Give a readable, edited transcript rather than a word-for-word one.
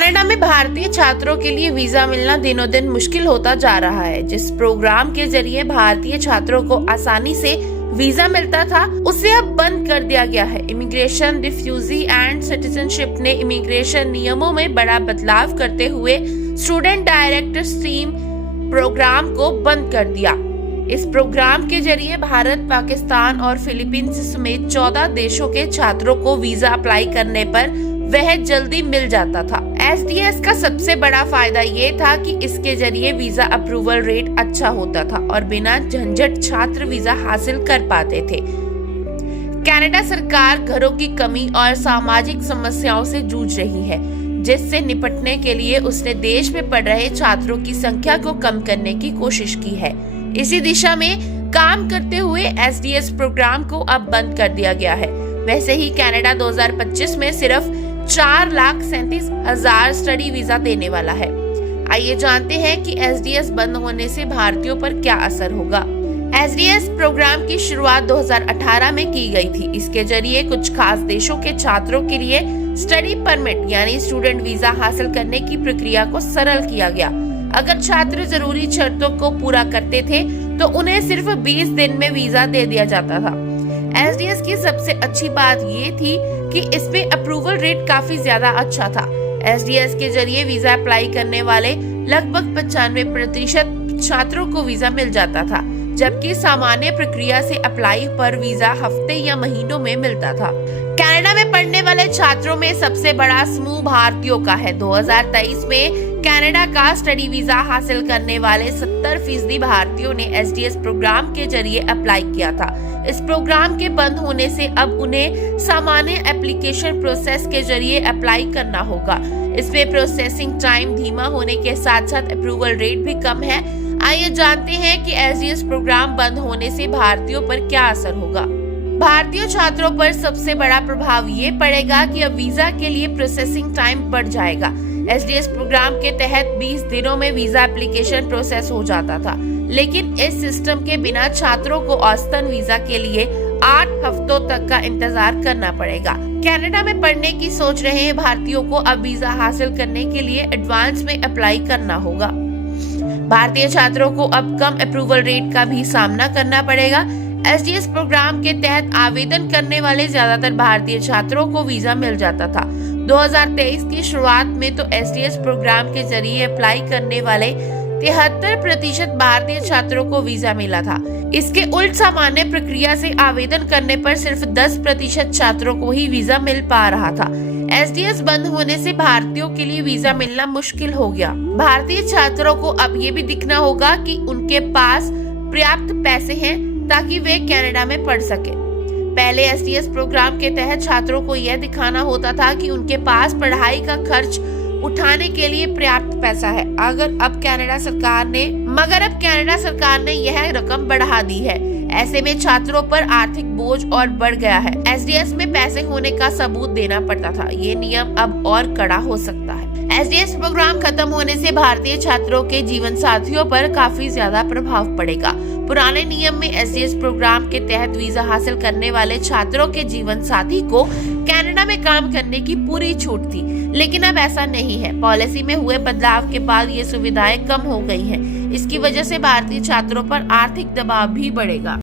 Canada में भारतीय छात्रों के लिए वीजा मिलना दिनों दिन मुश्किल होता जा रहा है। जिस प्रोग्राम के जरिए भारतीय छात्रों को आसानी से वीजा मिलता था, उसे अब बंद कर दिया गया है। इमिग्रेशन, रिफ्यूजी एंड सिटीजनशिप ने इमिग्रेशन नियमों में बड़ा बदलाव करते हुए स्टूडेंट डायरेक्ट स्ट्रीम प्रोग्राम को बंद कर दिया। इस प्रोग्राम के जरिए भारत, पाकिस्तान और फिलीपींस समेत 14 देशों के छात्रों को वीजा अप्लाई करने पर वह जल्दी मिल जाता था। एसडीएस का सबसे बड़ा फायदा ये था कि इसके जरिए वीजा अप्रूवल रेट अच्छा होता था और बिना झंझट छात्र वीजा हासिल कर पाते थे। कनाडा सरकार घरों की कमी और सामाजिक समस्याओं से जूझ रही है, जिससे निपटने के लिए उसने देश में पढ़ रहे छात्रों की संख्या को कम करने की कोशिश की है। इसी दिशा में काम करते हुए एसडीएस प्रोग्राम को अब बंद कर दिया गया है। वैसे ही कनाडा 2025 में सिर्फ 4,37,000 स्टडी वीजा देने वाला है। आइए जानते हैं कि एसडीएस बंद होने से भारतीयों पर क्या असर होगा। एसडीएस प्रोग्राम की शुरुआत 2018 में की गई थी। इसके जरिए कुछ खास देशों के छात्रों के लिए स्टडी परमिट यानी स्टूडेंट वीजा हासिल करने की प्रक्रिया को सरल किया गया। अगर छात्र जरूरी शर्तों को पूरा करते थे तो उन्हें सिर्फ 20 दिन में वीजा दे दिया जाता था। एसडीएस की सबसे अच्छी बात ये थी कि इसमें अप्रूवल रेट काफी ज्यादा अच्छा था। एसडीएस के जरिए वीजा अप्लाई करने वाले लगभग 95% छात्रों को वीजा मिल जाता था, जबकि सामान्य प्रक्रिया से अप्लाई पर वीजा हफ्ते या महीनों में मिलता था। कनाडा में पढ़ने वाले छात्रों में सबसे बड़ा समूह भारतीयों का है। 2023 में कनाडा का स्टडी वीजा हासिल करने वाले 70% भारतीयों ने एसडीएस प्रोग्राम के जरिए अप्लाई किया था। इस प्रोग्राम के बंद होने से अब उन्हें सामान्य एप्लीकेशन प्रोसेस के जरिए अप्लाई करना होगा। इसमें प्रोसेसिंग टाइम धीमा होने के साथ साथ अप्रूवल रेट भी कम है। आइए जानते हैं कि एसडीएस प्रोग्राम बंद होने से भारतीयों पर क्या असर होगा। भारतीय छात्रों पर सबसे बड़ा प्रभाव ये पड़ेगा कि अब वीजा के लिए प्रोसेसिंग टाइम बढ़ जाएगा। एसडीएस प्रोग्राम के तहत 20 दिनों में वीजा एप्लीकेशन प्रोसेस हो जाता था, लेकिन इस सिस्टम के बिना छात्रों को औसतन वीजा के लिए 8 हफ्तों तक का इंतजार करना पड़ेगा। कनाडा में पढ़ने की सोच रहे भारतीयों को अब वीजा हासिल करने के लिए एडवांस में अप्लाई करना होगा। भारतीय छात्रों को अब कम अप्रूवल रेट का भी सामना करना पड़ेगा। एसडीएस प्रोग्राम के तहत आवेदन करने वाले ज्यादातर भारतीय छात्रों को वीजा मिल जाता था। 2023 की शुरुआत में तो एसडीएस प्रोग्राम के जरिए अप्लाई करने वाले 73% भारतीय छात्रों को वीजा मिला था। इसके उल्ट सामान्य प्रक्रिया से आवेदन करने पर सिर्फ 10% छात्रों को ही वीजा मिल पा रहा था। एसडीएस बंद होने से भारतीयों के लिए वीजा मिलना मुश्किल हो गया। भारतीय छात्रों को अब ये भी दिखना होगा कि उनके पास पर्याप्त पैसे हैं ताकि वे कनाडा में पढ़ सके। पहले एसडीएस प्रोग्राम के तहत छात्रों को यह दिखाना होता था कि उनके पास पढ़ाई का खर्च उठाने के लिए पर्याप्त पैसा है। अब कनाडा सरकार ने यह रकम बढ़ा दी है। ऐसे में छात्रों पर आर्थिक बोझ और बढ़ गया है। एसडीएस में पैसे होने का सबूत देना पड़ता था। ये नियम अब और कड़ा हो सकता है। एसडीएस प्रोग्राम खत्म होने से भारतीय छात्रों के जीवन साथियों पर काफी ज्यादा प्रभाव पड़ेगा। पुराने नियम में एसडीएस प्रोग्राम के तहत वीजा हासिल करने वाले छात्रों के जीवन साथी को कनाडा में काम करने की पूरी छूट थी, लेकिन अब ऐसा नहीं है। पॉलिसी में हुए बदलाव के बाद ये सुविधाएं कम हो गई हैं। इसकी वजह से भारतीय छात्रों पर आर्थिक दबाव भी बढ़ेगा।